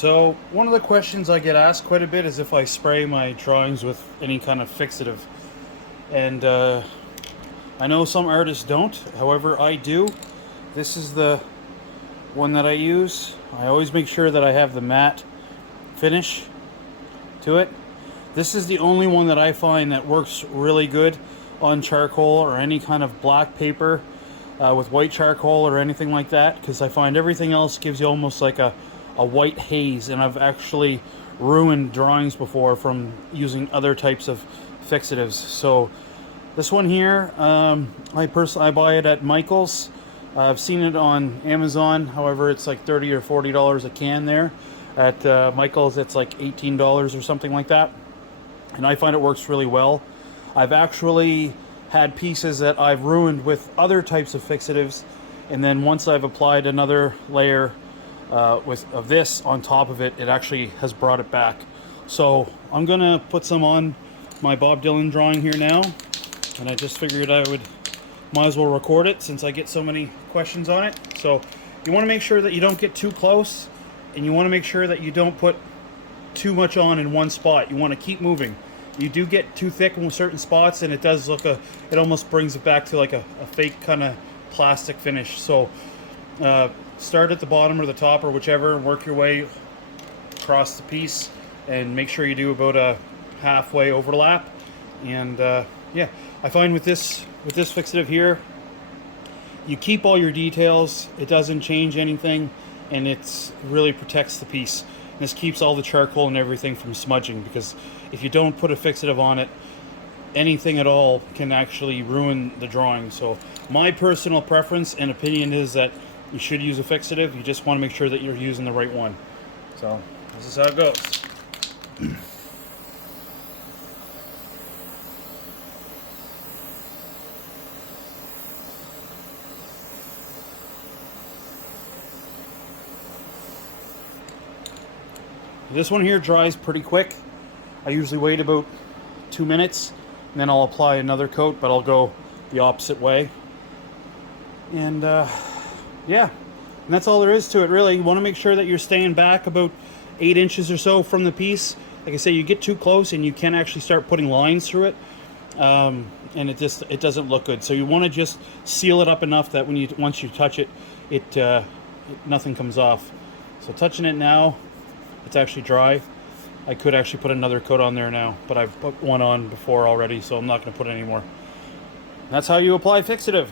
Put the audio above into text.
So one of the questions I get asked quite a bit is if I spray my drawings with any kind of fixative. And I know some artists don't, however I do. This is the one that I use. I always make sure that I have the matte finish to it. This is the only one that I find that works really good on charcoal or any kind of black paper with white charcoal or anything like that, because I find everything else gives you almost like a white haze, and I've actually ruined drawings before from using other types of fixatives. So this one here, I buy it at Michael's. I've seen it on Amazon, however it's like $30 or $40 a can there. At Michael's it's like $18 or something like that, and I find it works really well. I've actually had pieces that I've ruined with other types of fixatives, and then once I've applied another layer of this on top of it, it actually has brought it back. So I'm gonna put some on my Bob Dylan drawing here now, and I just figured I might as well record it since I get so many questions on it. So you want to make sure that you don't get too close, and you want to make sure that you don't put too much on in one spot. You want to keep moving. You do get too thick in certain spots, and it does look it almost brings it back to like a fake kind of plastic finish. So start at the bottom or the top or whichever, and work your way across the piece, and make sure you do about a halfway overlap. And yeah, I find with this fixative here, you keep all your details, it doesn't change anything, and it really protects the piece. And this keeps all the charcoal and everything from smudging, because if you don't put a fixative on it, anything at all can actually ruin the drawing. So my personal preference and opinion is that you should use a fixative. You just want to make sure that you're using the right one. So this is how it goes. This one here dries pretty quick. I usually wait about 2 minutes, and then I'll apply another coat, but I'll go the opposite way. And yeah, and that's all there is to it, really. You want to make sure that you're staying back about 8 inches or so from the piece. Like I say, you get too close and you can actually start putting lines through it, and it doesn't look good. So you want to just seal it up enough that once you touch it, nothing comes off. So touching it now, it's actually dry. I could actually put another coat on there now, but I've put one on before already, so I'm not going to put any more. That's how you apply fixative.